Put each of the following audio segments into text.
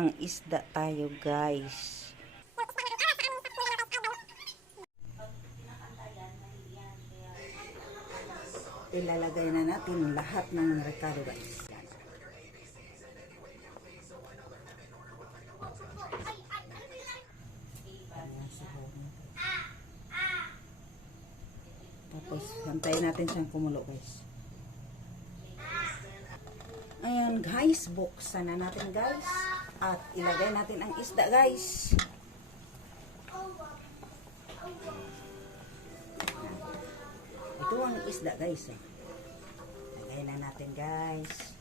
Panibagong isda tayo, guys. Ilalagay na natin lahat ng recado, guys. Tapos, hantayin natin siyang kumulo, guys. Ayan, guys. Buksan na natin, guys. At ilagay natin ang isda, guys. Ito ang isda, guys. Ilagay na natin, guys.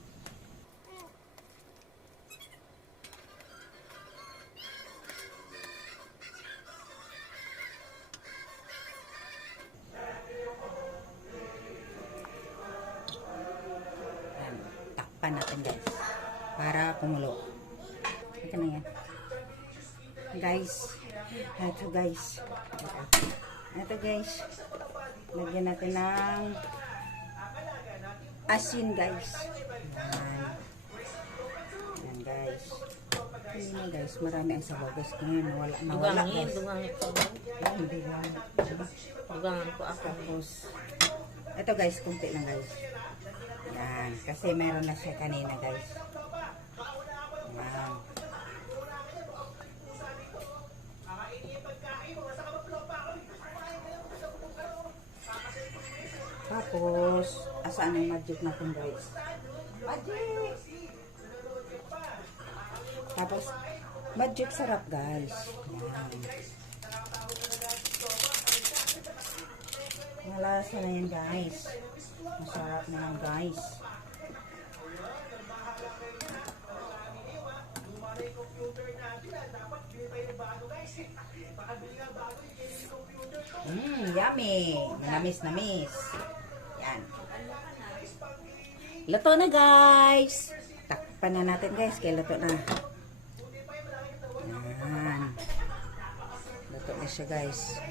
Takpan natin, guys, para kumulo. Ito na yan, guys. Ito, guys. Ito, guys. Lagyan natin ng asin, guys. Ayan. Ayan, guys. Hindi na, guys. Marami ang sabaw, guys. Ngayon, nawala, guys. Dugangin ko. Hindi lang. Dugangan ko ako. Tapos, ito, guys. Kunti lang, guys. Yan. Kasi meron na siya kanina, guys. Yan. Tapos, asaan yung magic natin, guys? Magic! Tapos, magic sarap, guys. Yan. Malasa na yan, guys. Masarap na yan, guys. Yummy. Namis. Yan. Luto na, guys. Takpan na natin, guys. Kaya luto na. Yan. Luto na siya, guys.